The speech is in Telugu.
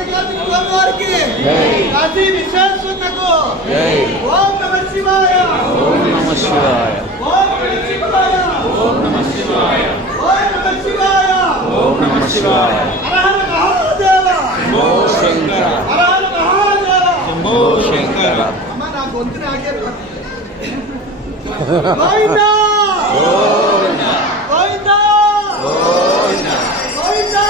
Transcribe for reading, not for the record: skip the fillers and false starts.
మల్లికార్జున స్వామి వారికి కాశీ విశ్వేశ్వరునకు ఓం నమః శివాయ ఓం నమః శివాయ ఓం నమః శివాయ ఓం నమః శివాయ ఓం నమః శివాయ ఓం నమః శివాయ హర హర మహాదేవ శంభో శంకర హర హర మహాదేవ శంభో శంకర. అమ్మ నా గొంతుని ఆగేరు గోవిందా గోవిందా గోవిందా గోవిందా గోవిందా గోవిందా